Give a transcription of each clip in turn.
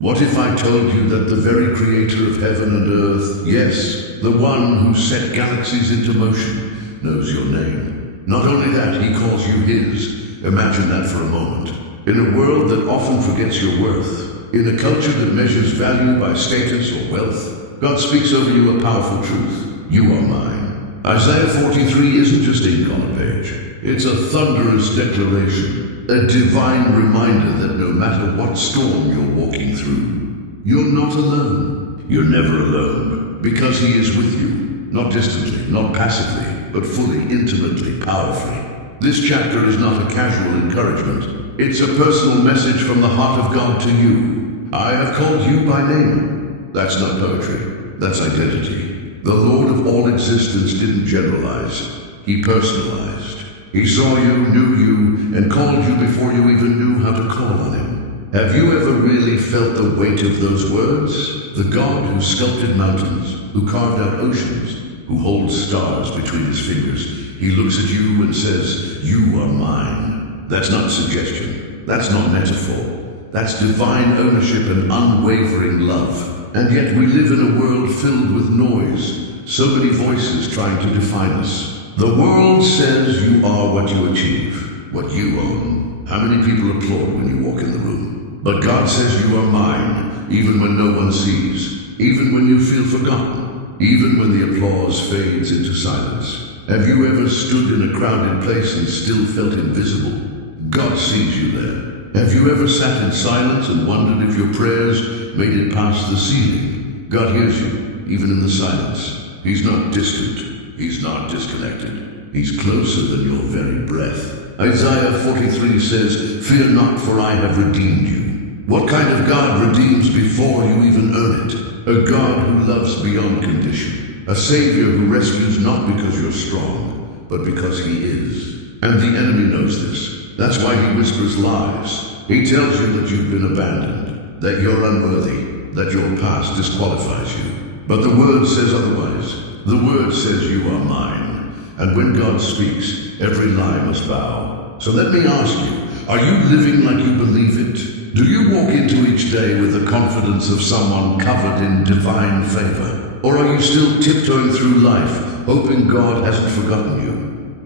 What if I told you that the very creator of heaven and earth, yes, the one who set galaxies into motion, knows your name? Not only that, he calls you his. Imagine that for a moment. In a world that often forgets your worth, in a culture that measures value by status or wealth, God speaks over you a powerful truth. You are mine. Isaiah 43 isn't just ink on a page. It's a thunderous declaration, a divine reminder that no matter what storm you're walking through, you're not alone. You're never alone, because he is with you, not distantly, not passively, but fully, intimately, powerfully. This chapter is not a casual encouragement. It's a personal message from the heart of God to you. I have called you by name. That's not poetry. That's identity. The Lord of all existence didn't generalize. He personalized. He saw you, knew you, and called you before you even knew how to call on him. Have you ever really felt the weight of those words? The God who sculpted mountains, who carved out oceans, who holds stars between his fingers. He looks at you and says, "You are mine." That's not suggestion. That's not metaphor. That's divine ownership and unwavering love. And yet we live in a world filled with noise, so many voices trying to define us. The world says you are what you achieve, what you own. How many people applaud when you walk in the room? But God says you are mine, even when no one sees, even when you feel forgotten, even when the applause fades into silence. Have you ever stood in a crowded place and still felt invisible? God sees you there. Have you ever sat in silence and wondered if your prayers made it past the ceiling? God hears you, even in the silence. He's not distant. He's not disconnected. He's closer than your very breath. Isaiah 43 says, "Fear not, for I have redeemed you." What kind of God redeems before you even earn it? A God who loves beyond condition. A Savior who rescues not because you're strong, but because he is. And the enemy knows this. That's why he whispers lies. He tells you that you've been abandoned, that you're unworthy, that your past disqualifies you. But the Word says otherwise. The Word says you are mine. And when God speaks, every lie must bow. So let me ask you, are you living like you believe it? Do you walk into each day with the confidence of someone covered in divine favor? Or are you still tiptoeing through life, hoping God hasn't forgotten you?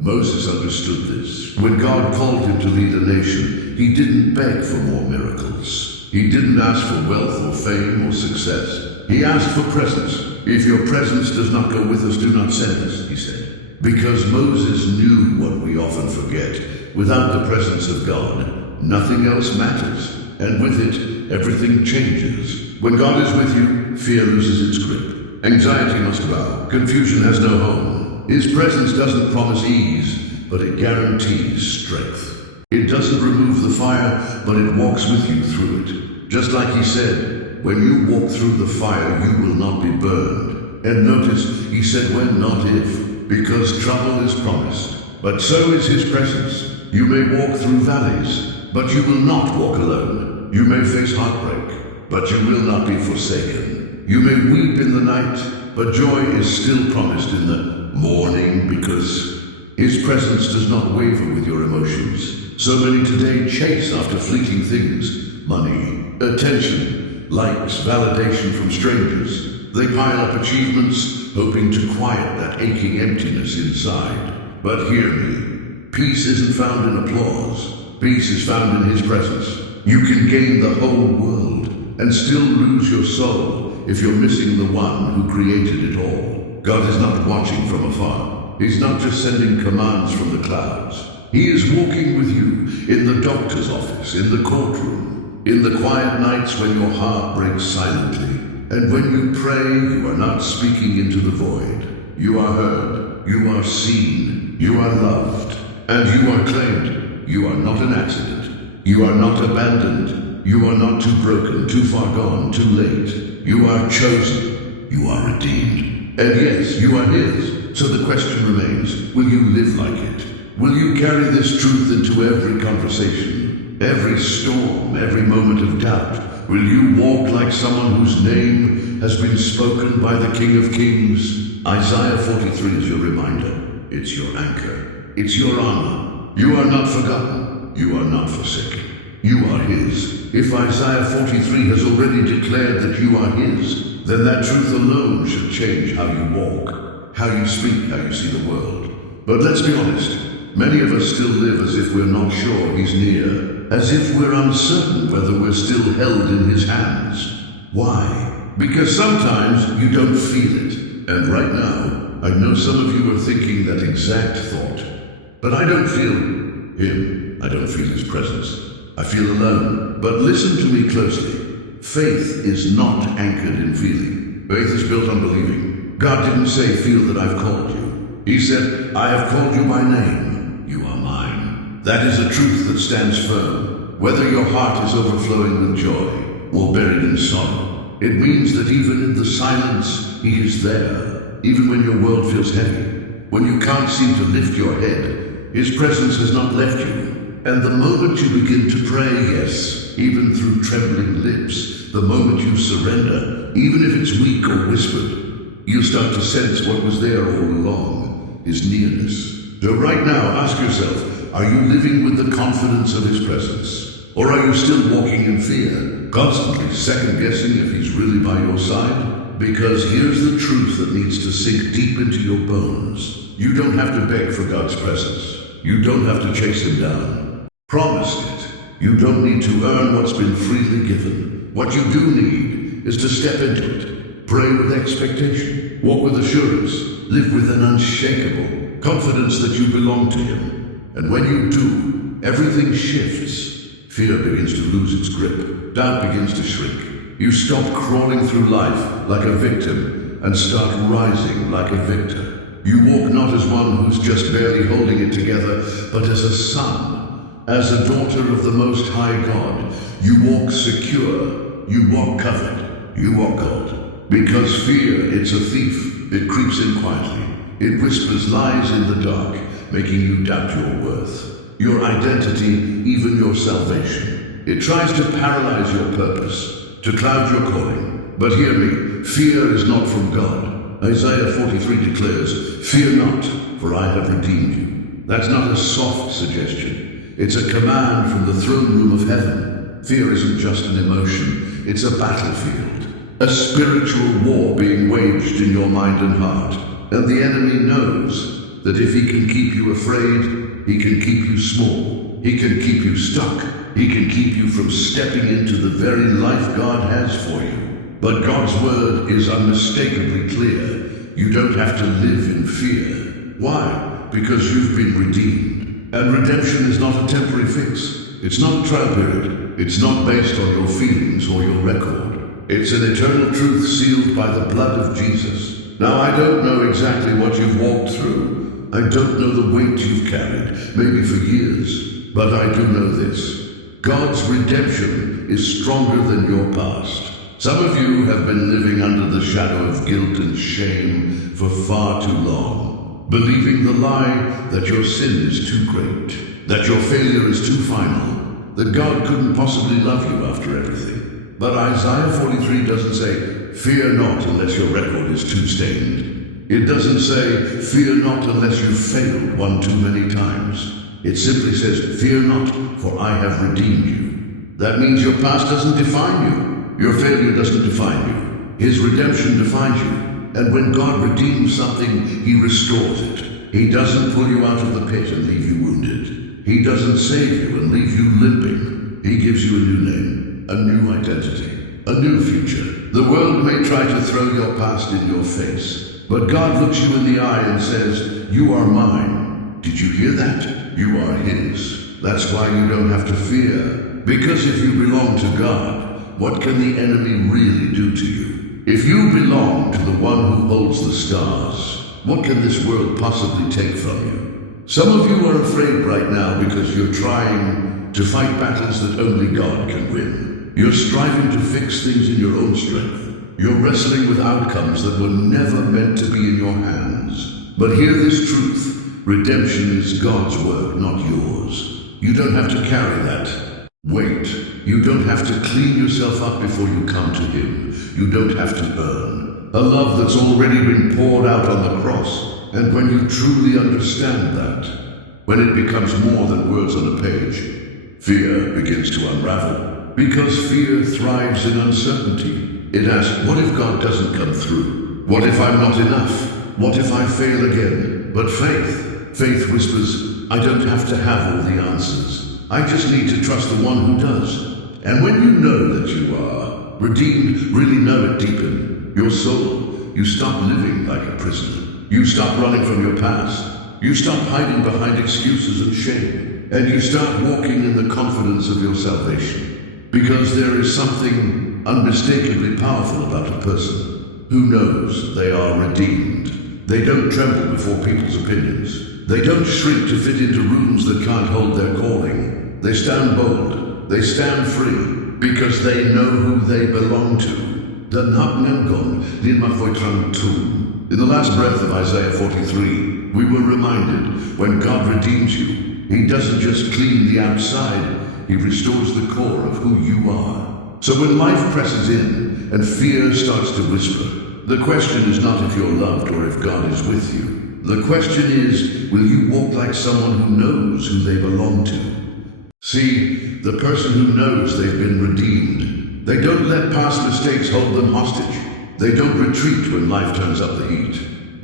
Moses understood this. When God called him to lead a nation, he didn't beg for more miracles. He didn't ask for wealth or fame or success. He asked for presence. "If your presence does not go with us, do not send us," he said. Because Moses knew what we often forget. Without the presence of God, nothing else matters. And with it, everything changes. When God is with you, fear loses its grip. Anxiety must bow. Confusion has no home. His presence doesn't promise ease, but it guarantees strength. It doesn't remove the fire, but it walks with you through it. Just like he said, when you walk through the fire, you will not be burned. And notice, he said when, not if, because trouble is promised. But so is his presence. You may walk through valleys, but you will not walk alone. You may face heartbreak, but you will not be forsaken. You may weep in the night, but joy is still promised in the morning, because his presence does not waver with your emotions. So many today chase after fleeting things: money, attention, likes, validation from strangers. They pile up achievements, hoping to quiet that aching emptiness inside. But hear me, peace isn't found in applause. Peace is found in his presence. You can gain the whole world and still lose your soul if you're missing the one who created it all. God is not watching from afar. He's not just sending commands from the clouds. He is walking with you in the doctor's office, in the courtroom, in the quiet nights when your heart breaks silently. And when you pray, you are not speaking into the void. You are heard, you are seen, you are loved, and you are claimed. You are not an accident. You are not abandoned. You are not too broken, too far gone, too late. You are chosen. You are redeemed. And yes, you are his. So the question remains, will you live like it? Will you carry this truth into every conversation, every storm, every moment of doubt? Will you walk like someone whose name has been spoken by the King of Kings? Isaiah 43 is your reminder. It's your anchor. It's your armor. You are not forgotten. You are not forsaken. You are his. If Isaiah 43 has already declared that you are his, then that truth alone should change how you walk, how you speak, how you see the world. But let's be honest, many of us still live as if we're not sure he's near, as if we're uncertain whether we're still held in his hands. Why? Because sometimes you don't feel it. And right now, I know some of you are thinking that exact thought. But I don't feel him. I don't feel his presence. I feel alone. But listen to me closely. Faith is not anchored in feeling. Faith is built on believing. God didn't say, feel that I've called you. He said, I have called you by name. You are mine. That is a truth that stands firm, whether your heart is overflowing with joy or buried in sorrow. It means that even in the silence, he is there. Even when your world feels heavy, when you can't seem to lift your head, his presence has not left you. And the moment you begin to pray, yes, even through trembling lips, the moment you surrender, even if it's weak or whispered, you start to sense what was there all along, his nearness. So right now, ask yourself, are you living with the confidence of his presence? Or are you still walking in fear, constantly second-guessing if he's really by your side? Because here's the truth that needs to sink deep into your bones. You don't have to beg for God's presence. You don't have to chase him down. Promised it. You don't need to earn what's been freely given. What you do need is to step into it. Pray with expectation. Walk with assurance. Live with an unshakable confidence that you belong to him. And when you do, everything shifts. Fear begins to lose its grip. Doubt begins to shrink. You stop crawling through life like a victim and start rising like a victor. You walk not as one who's just barely holding it together, but as a son, as a daughter of the Most High God. You walk secure. You walk covered. You walk God. Because fear, it's a thief. It creeps in quietly. It whispers lies in the dark, making you doubt your worth, your identity, even your salvation. It tries to paralyze your purpose, to cloud your calling. But hear me, fear is not from God. Isaiah 43 declares, fear not, for I have redeemed you. That's not a soft suggestion. It's a command from the throne room of heaven. Fear isn't just an emotion, it's a battlefield. A spiritual war being waged in your mind and heart. And the enemy knows that if he can keep you afraid, he can keep you small. He can keep you stuck. He can keep you from stepping into the very life God has for you. But God's word is unmistakably clear. You don't have to live in fear. Why? Because you've been redeemed. And redemption is not a temporary fix. It's not a trial period. It's not based on your feelings or your record. It's an eternal truth sealed by the blood of Jesus. Now, I don't know exactly what you've walked through. I don't know the weight you've carried, maybe for years. But I do know this. God's redemption is stronger than your past. Some of you have been living under the shadow of guilt and shame for far too long, believing the lie that your sin is too great, that your failure is too final, that God couldn't possibly love you after everything. But Isaiah 43 doesn't say, fear not unless your record is too stained. It doesn't say, fear not unless you've failed one too many times. It simply says, fear not, for I have redeemed you. That means your past doesn't define you. Your failure doesn't define you. His redemption defines you. And when God redeems something, he restores it. He doesn't pull you out of the pit and leave you wounded. He doesn't save you and leave you limping. He gives you a new name, a new identity, a new future. The world may try to throw your past in your face, but God looks you in the eye and says, you are mine. Did you hear that? You are his. That's why you don't have to fear. Because if you belong to God, what can the enemy really do to you? If you belong to the one who holds the stars, what can this world possibly take from you? Some of you are afraid right now because you're trying to fight battles that only God can win. You're striving to fix things in your own strength. You're wrestling with outcomes that were never meant to be in your hands. But hear this truth. Redemption is God's work, not yours. You don't have to carry that. Wait, you don't have to clean yourself up before you come to him. You don't have to earn a love that's already been poured out on the cross. And when you truly understand that, when it becomes more than words on a page, fear begins to unravel. Because fear thrives in uncertainty. It asks, what if God doesn't come through? What if I'm not enough? What if I fail again? But faith whispers, I don't have to have all the answers. I just need to trust the one who does. And when you know that you are redeemed, really know it deep in your soul, you stop living like a prisoner. You stop running from your past. You stop hiding behind excuses and shame. And you start walking in the confidence of your salvation. Because there is something unmistakably powerful about a person who knows they are redeemed. They don't tremble before people's opinions. They don't shrink to fit into rooms that can't hold their calling. They stand bold. They stand free because they know who they belong to. In the last breath of Isaiah 43, we were reminded when God redeems you, He doesn't just clean the outside, He restores the core of who you are. So when life presses in and fear starts to whisper, the question is not if you're loved or if God is with you. The question is, will you walk like someone who knows who they belong to? See, the person who knows they've been redeemed, they don't let past mistakes hold them hostage. They don't retreat when life turns up the heat.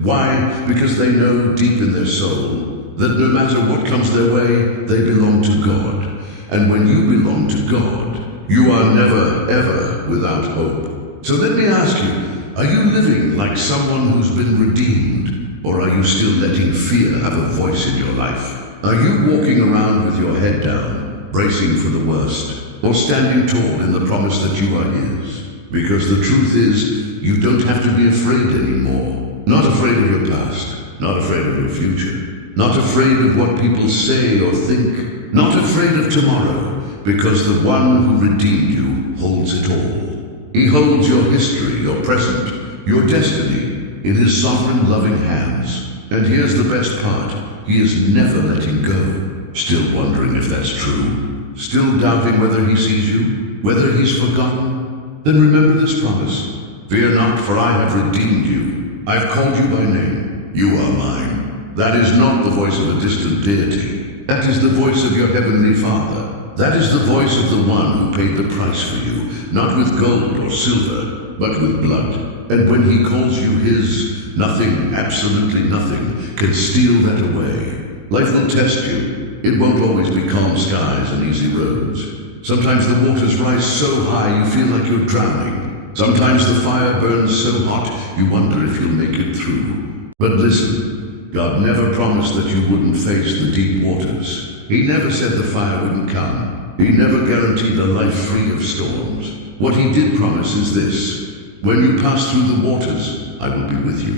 Why? Because they know deep in their soul that no matter what comes their way, they belong to God. And when you belong to God, you are never, ever without hope. So let me ask you, are you living like someone who's been redeemed? Or are you still letting fear have a voice in your life? Are you walking around with your head down, bracing for the worst? Or standing tall in the promise that you are His? Because the truth is, you don't have to be afraid anymore. Not afraid of your past, not afraid of your future, not afraid of what people say or think, not afraid of tomorrow, because the one who redeemed you holds it all. He holds your history, your present, your destiny in His sovereign, loving hands. And here's the best part, He is never letting go. Still wondering if that's true? Still doubting whether He sees you? Whether He's forgotten? Then remember this promise. Fear not, for I have redeemed you. I've called you by name. You are mine. That is not the voice of a distant deity. That is the voice of your heavenly Father. That is the voice of the one who paid the price for you, not with gold or silver, but with blood. And when He calls you His, nothing, absolutely nothing, can steal that away. Life will test you. It won't always be calm skies and easy roads. Sometimes the waters rise so high you feel like you're drowning. Sometimes the fire burns so hot you wonder if you'll make it through. But listen, God never promised that you wouldn't face the deep waters. He never said the fire wouldn't come. He never guaranteed a life free of storms. What He did promise is this: when you pass through the waters, I will be with you.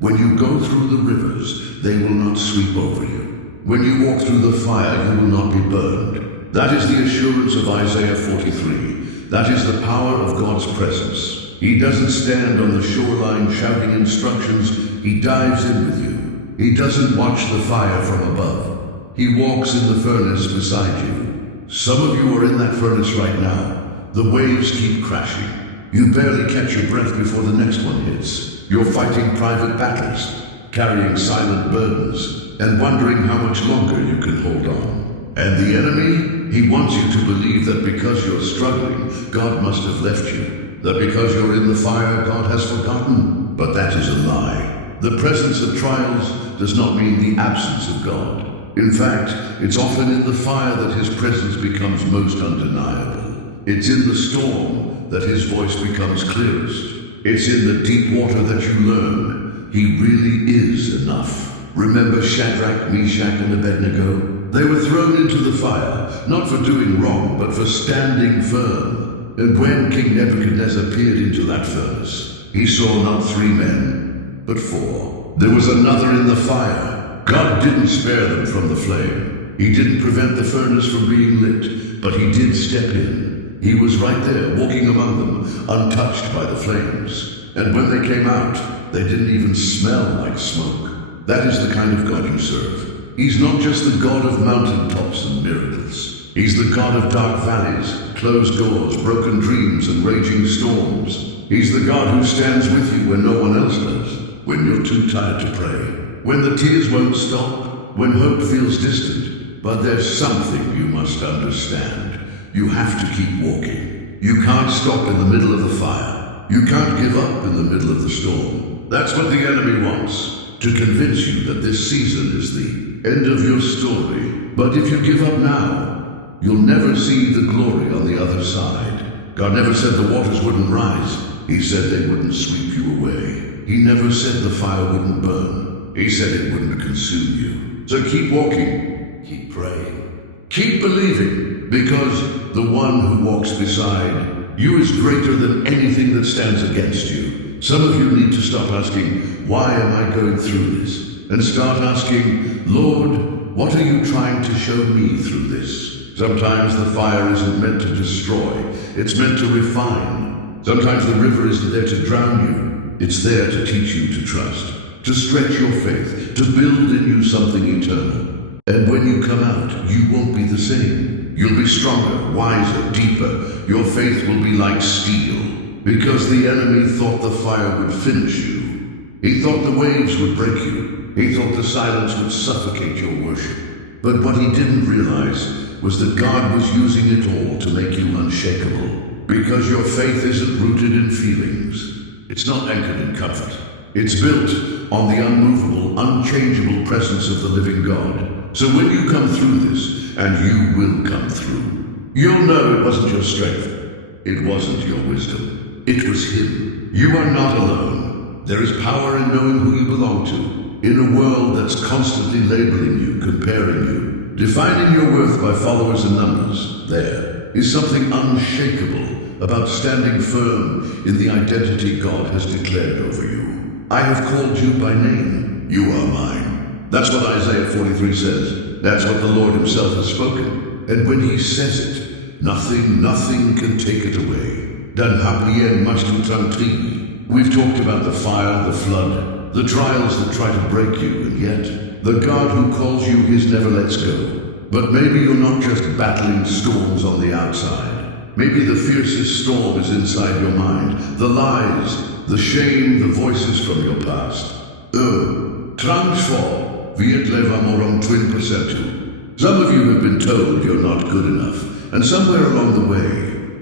When you go through the rivers, they will not sweep over you. When you walk through the fire, you will not be burned. That is the assurance of Isaiah 43. That is the power of God's presence. He doesn't stand on the shoreline shouting instructions. He dives in with you. He doesn't watch the fire from above. He walks in the furnace beside you. Some of you are in that furnace right now. The waves keep crashing. You barely catch your breath before the next one hits. You're fighting private battles, carrying silent burdens, and wondering how much longer you can hold on. And the enemy, he wants you to believe that because you're struggling, God must have left you. That because you're in the fire, God has forgotten. But that is a lie. The presence of trials does not mean the absence of God. In fact, it's often in the fire that His presence becomes most undeniable. It's in the storm that His voice becomes clearest. It's in the deep water that you learn He really is enough. Remember Shadrach, Meshach, and Abednego? They were thrown into the fire, not for doing wrong, but for standing firm. And when King Nebuchadnezzar peered into that furnace, he saw not 3 men, but 4. There was another in the fire. God didn't spare them from the flame. He didn't prevent the furnace from being lit, but He did step in. He was right there, walking among them, untouched by the flames. And when they came out, they didn't even smell like smoke. That is the kind of God you serve. He's not just the God of mountaintops and miracles. He's the God of dark valleys, closed doors, broken dreams, and raging storms. He's the God who stands with you when no one else does, when you're too tired to pray, when the tears won't stop, when hope feels distant. But there's something you must understand. You have to keep walking. You can't stop in the middle of the fire. You can't give up in the middle of the storm. That's what the enemy wants, to convince you that this season is the end of your story. But if you give up now, you'll never see the glory on the other side. God never said the waters wouldn't rise. He said they wouldn't sweep you away. He never said the fire wouldn't burn. He said it wouldn't consume you. So keep walking, keep praying, keep believing, because the one who walks beside you is greater than anything that stands against you. Some of you need to stop asking, why am I going through this? And start asking, Lord, what are you trying to show me through this? Sometimes the fire isn't meant to destroy, it's meant to refine. Sometimes the river isn't there to drown you, it's there to teach you to trust, to stretch your faith, to build in you something eternal. And when you come out, you won't be the same. You'll be stronger, wiser, deeper. Your faith will be like steel. Because the enemy thought the fire would finish you. He thought the waves would break you. He thought the silence would suffocate your worship. But what he didn't realize was that God was using it all to make you unshakable. Because your faith isn't rooted in feelings. It's not anchored in comfort. It's built on the unmovable, unchangeable presence of the living God. So when you come through this, and you will come through, you'll know it wasn't your strength. It wasn't your wisdom. It was him. You are not alone. There is power in knowing who you belong to. In a world that's constantly labeling you, comparing you, defining your worth by followers and numbers, there is something unshakable about standing firm in the identity God has declared over you. I have called you by name. You are mine. That's what Isaiah 43 says. That's what the Lord himself has spoken. And when he says it, nothing can take it away. Dan haplien mastutantri. We've talked about the fire, the flood, the trials that try to break you, and yet the God who calls you his never lets go. But maybe you're not just battling storms on the outside. Maybe the fiercest storm is inside your mind. The lies, the shame, the voices from your past. Transform. Some of you have been told you're not good enough, and somewhere along the way,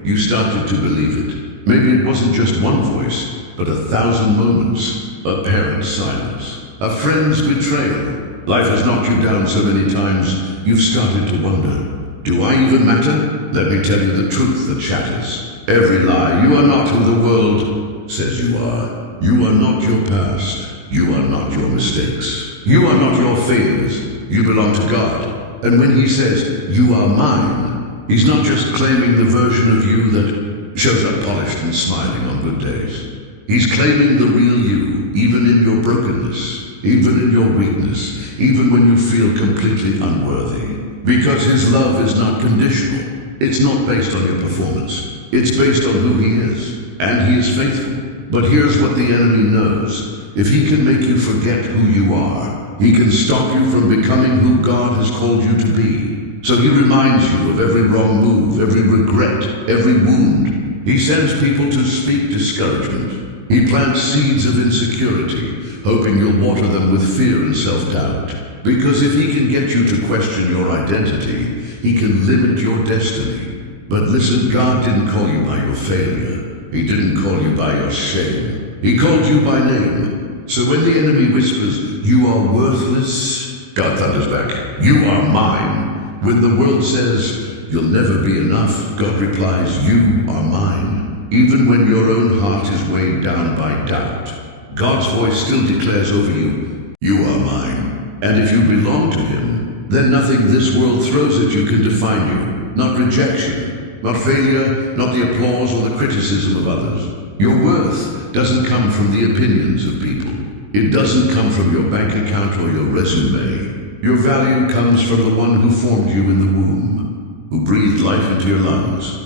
you started to believe it. Maybe it wasn't just one voice, but 1,000 moments, a parent's silence, a friend's betrayal. Life has knocked you down so many times, you've started to wonder, do I even matter? Let me tell you the truth that shatters every lie. You are not who the world says you are. You are not your past. You are not your mistakes. You are not your failures. You belong to God. And when he says, you are mine, he's not just claiming the version of you that shows up polished and smiling on good days. He's claiming the real you, even in your brokenness, even in your weakness, even when you feel completely unworthy. Because his love is not conditional. It's not based on your performance. It's based on who he is. And he is faithful. But here's what the enemy knows. If he can make you forget who you are, he can stop you from becoming who God has called you to be. So he reminds you of every wrong move, every regret, every wound. He sends people to speak discouragement. He plants seeds of insecurity, hoping you'll water them with fear and self-doubt. Because if he can get you to question your identity, he can limit your destiny. But listen, God didn't call you by your failure. He didn't call you by your shame. He called you by name. So when the enemy whispers, you are worthless, God thunders back, you are mine. When the world says, you'll never be enough, God replies, you are mine. Even when your own heart is weighed down by doubt, God's voice still declares over you, you are mine. And if you belong to him, then nothing this world throws at you can define you. Not rejection, not failure, not the applause or the criticism of others. Your worth doesn't come from the opinions of people. It doesn't come from your bank account or your resume. Your value comes from the one who formed you in the womb, who breathed life into your lungs,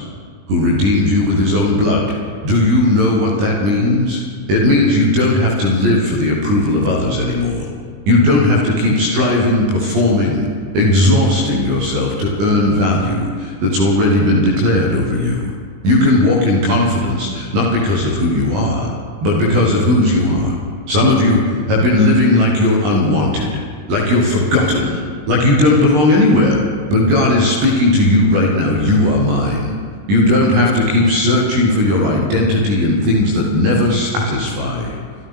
who redeemed you with his own blood. Do you know what that means? It means you don't have to live for the approval of others anymore. You don't have to keep striving, performing, exhausting yourself to earn value that's already been declared over you. You can walk in confidence, not because of who you are, but because of whose you are. Some of you have been living like you're unwanted, like you're forgotten, like you don't belong anywhere. But God is speaking to you right now. You are mine. You don't have to keep searching for your identity in things that never satisfy.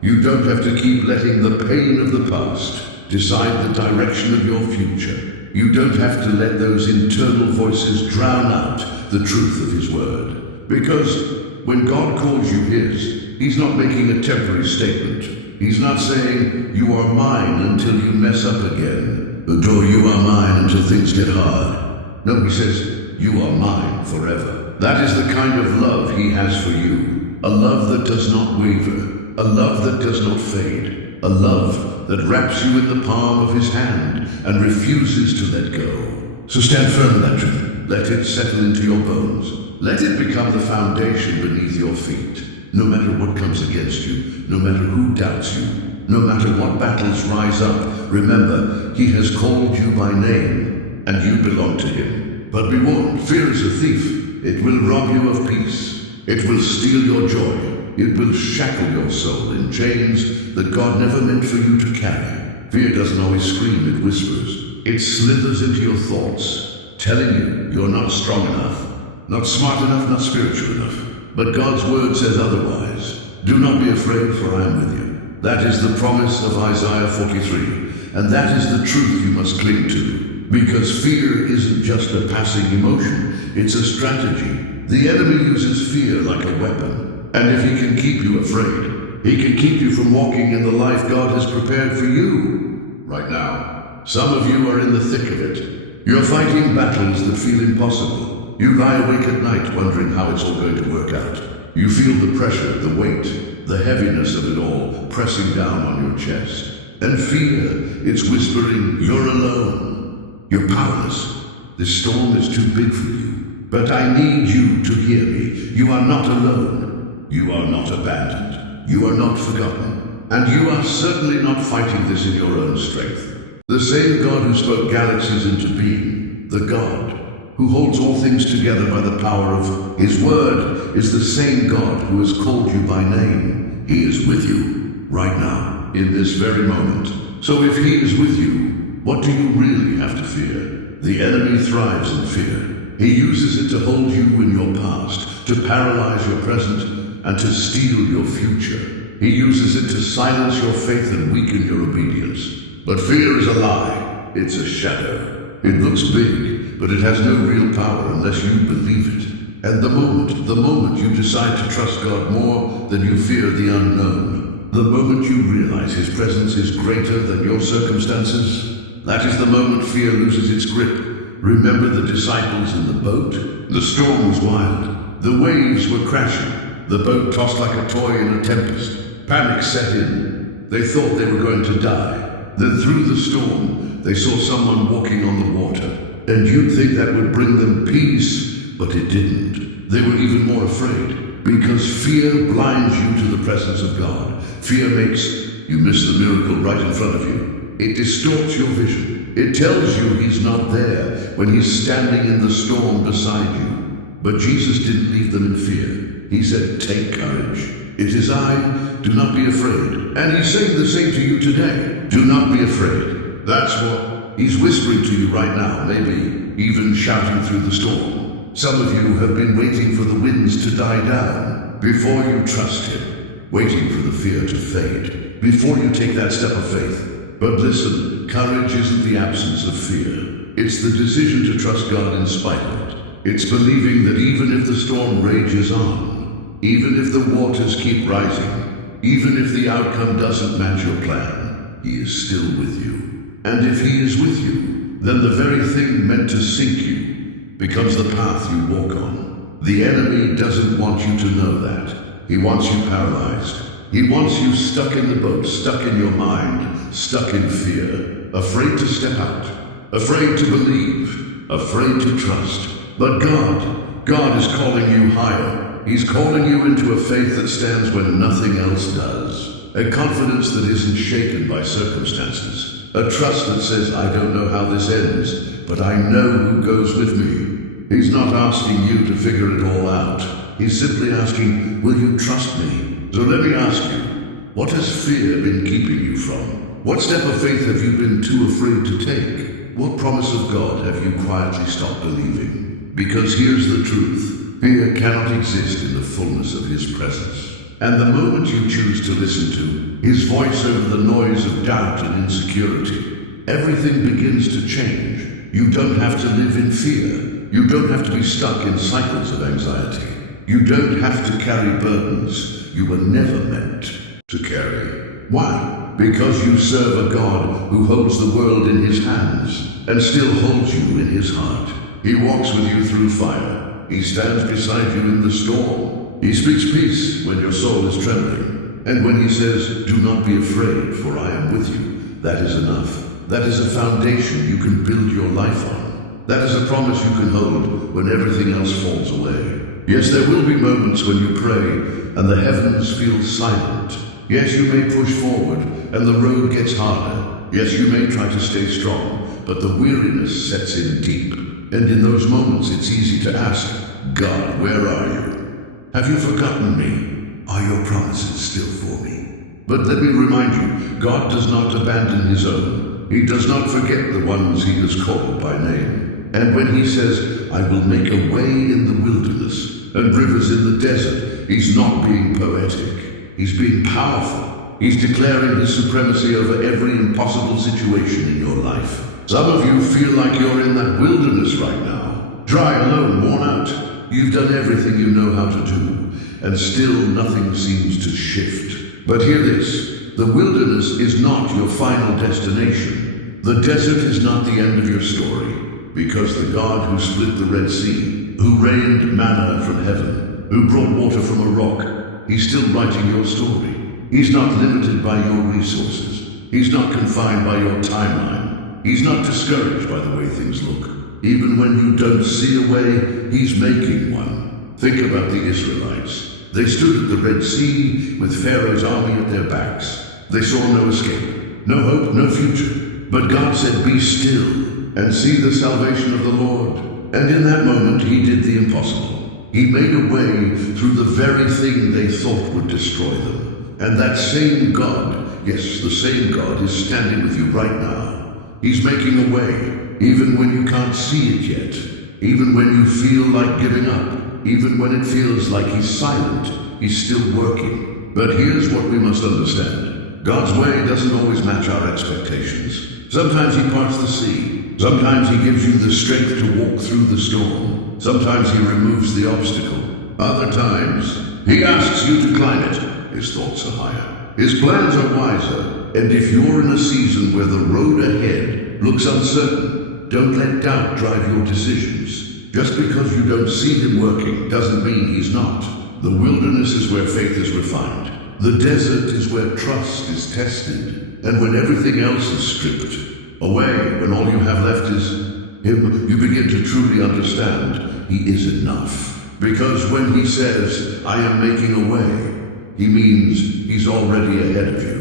You don't have to keep letting the pain of the past decide the direction of your future. You don't have to let those internal voices drown out the truth of His word. Because when God calls you His, He's not making a temporary statement. He's not saying, you are mine until you mess up again, or you are mine until things get hard. No, He says, you are mine forever. That is the kind of love He has for you. A love that does not waver. A love that does not fade. A love that wraps you in the palm of His hand and refuses to let go. So stand firm in that truth. Let it settle into your bones. Let it become the foundation beneath your feet. No matter what comes against you, no matter who doubts you, no matter what battles rise up, remember, He has called you by name, and you belong to Him. But be warned, fear is a thief. It will rob you of peace. It will steal your joy. It will shackle your soul in chains that God never meant for you to carry. Fear doesn't always scream, it whispers. It slithers into your thoughts, telling you you're not strong enough, not smart enough, not spiritual enough. But God's word says otherwise. Do not be afraid, for I am with you. That is the promise of Isaiah 43, and that is the truth you must cling to. Because fear isn't just a passing emotion, it's a strategy. The enemy uses fear like a weapon. And if he can keep you afraid, he can keep you from walking in the life God has prepared for you. Right now, some of you are in the thick of it. You're fighting battles that feel impossible. You lie awake at night wondering how it's all going to work out. You feel the pressure, the weight, the heaviness of it all pressing down on your chest. And fear, it's whispering, you're alone. You're powerless. This storm is too big for you. But I need you to hear me. You are not alone. You are not abandoned. You are not forgotten. And you are certainly not fighting this in your own strength. The same God who spoke galaxies into being, the God who holds all things together by the power of His word, is the same God who has called you by name. He is with you right now, in this very moment. So if He is with you, what do you really have to fear? The enemy thrives in fear. He uses it to hold you in your past, to paralyze your present, and to steal your future. He uses it to silence your faith and weaken your obedience. But fear is a lie. It's a shadow. It looks big, but it has no real power unless you believe it. And the moment you decide to trust God more than you fear the unknown, the moment you realize His presence is greater than your circumstances, that is the moment fear loses its grip. Remember the disciples in the boat? The storm was wild. The waves were crashing. The boat tossed like a toy in a tempest. Panic set in. They thought they were going to die. Then through the storm, they saw someone walking on the water. And you'd think that would bring them peace, but it didn't. They were even more afraid, because fear blinds you to the presence of God. Fear makes you miss the miracle right in front of you. It distorts your vision. It tells you He's not there when He's standing in the storm beside you. But Jesus didn't leave them in fear. He said, take courage. It is I. Do not be afraid. And He's saying the same to you today. Do not be afraid. That's what He's whispering to you right now, maybe even shouting through the storm. Some of you have been waiting for the winds to die down before you trust Him, waiting for the fear to fade before you take that step of faith. But listen, courage isn't the absence of fear. It's the decision to trust God in spite of it. It's believing that even if the storm rages on, even if the waters keep rising, even if the outcome doesn't match your plan, He is still with you. And if He is with you, then the very thing meant to sink you becomes the path you walk on. The enemy doesn't want you to know that. He wants you paralyzed. He wants you stuck in the boat, stuck in your mind, stuck in fear, afraid to step out, afraid to believe, afraid to trust. But God is calling you higher. He's calling you into a faith that stands when nothing else does. A confidence that isn't shaken by circumstances. A trust that says, I don't know how this ends, but I know who goes with me. He's not asking you to figure it all out. He's simply asking, will you trust me? So let me ask you, what has fear been keeping you from? What step of faith have you been too afraid to take? what promise of God have you quietly stopped believing? Because here's the truth. Fear cannot exist in the fullness of His presence. And the moment you choose to listen to His voice over the noise of doubt and insecurity, everything begins to change. You don't have to live in fear. You don't have to be stuck in cycles of anxiety. You don't have to carry burdens you were never meant to carry. Why? Because you serve a God who holds the world in His hands and still holds you in His heart. He walks with you through fire. He stands beside you in the storm. He speaks peace when your soul is trembling. And when He says, "Do not be afraid, for I am with you," that is enough. That is a foundation you can build your life on. That is a promise you can hold when everything else falls away. Yes, there will be moments when you pray and the heavens feel silent. Yes, you may push forward and the road gets harder. Yes, you may try to stay strong, but the weariness sets in deep. And in those moments it's easy to ask, "God, where are you? Have you forgotten me? Are your promises still for me?" But let me remind you, God does not abandon His own. He does not forget the ones He has called by name. And when He says, "I will make a way in the wilderness and rivers in the desert," He's not being poetic. He's being powerful. He's declaring His supremacy over every impossible situation in your life. Some of you feel like you're in that wilderness right now. Dry, alone, worn out. You've done everything you know how to do, and still nothing seems to shift. But hear this, the wilderness is not your final destination. The desert is not the end of your story, because the God who split the Red Sea, who rained manna from heaven, who brought water from a rock, He's still writing your story. He's not limited by your resources. He's not confined by your timeline. He's not discouraged by the way things look. Even when you don't see a way, He's making one. Think about the Israelites. They stood at the Red Sea with Pharaoh's army at their backs. They saw no escape, no hope, no future. But God said, "Be still and see the salvation of the Lord." And in that moment, He did the impossible. He made a way through the very thing they thought would destroy them. And that same God, yes, the same God, is standing with you right now. He's making a way, even when you can't see it yet, even when you feel like giving up, even when it feels like He's silent. He's still working. But here's what we must understand. God's way doesn't always match our expectations. Sometimes He parts the sea. Sometimes He gives you the strength to walk through the storm. Sometimes He removes the obstacle. Other times, He asks you to climb it. His thoughts are higher. His plans are wiser. And if you're in a season where the road ahead looks uncertain, don't let doubt drive your decisions. Just because you don't see Him working doesn't mean He's not. The wilderness is where faith is refined. The desert is where trust is tested. And when everything else is stripped away, when all you have left is Him, you begin to truly understand He is enough. Because when He says, "I am making a way," He means He's already ahead of you.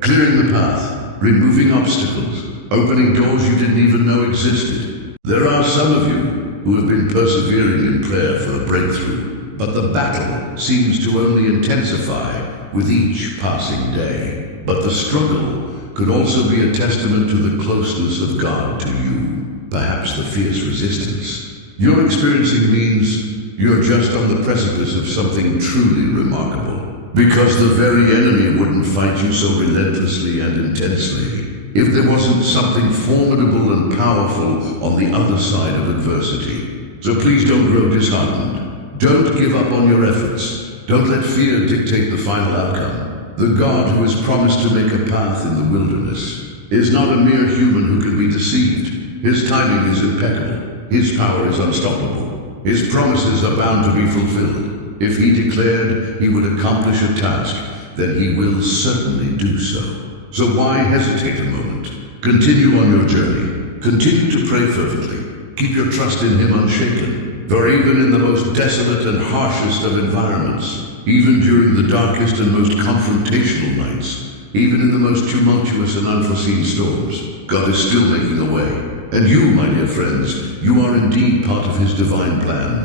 Clearing the path, removing obstacles, opening doors you didn't even know existed. There are some of you who have been persevering in prayer for a breakthrough, but the battle seems to only intensify with each passing day. But the struggle could also be a testament to the closeness of God to you, perhaps the fierce resistance you're experiencing means you're just on the precipice of something truly remarkable. Because the very enemy wouldn't fight you so relentlessly and intensely if there wasn't something formidable and powerful on the other side of adversity. So please don't grow disheartened. Don't give up on your efforts. Don't let fear dictate the final outcome. The God who has promised to make a path in the wilderness is not a mere human who can be deceived. His timing is impeccable. His power is unstoppable. His promises are bound to be fulfilled. If He declared He would accomplish a task, then He will certainly do so. So why hesitate a moment? Continue on your journey. Continue to pray fervently. Keep your trust in Him unshaken. For even in the most desolate and harshest of environments, even during the darkest and most confrontational nights, even in the most tumultuous and unforeseen storms, God is still making a way. And you, my dear friends, you are indeed part of His divine plan.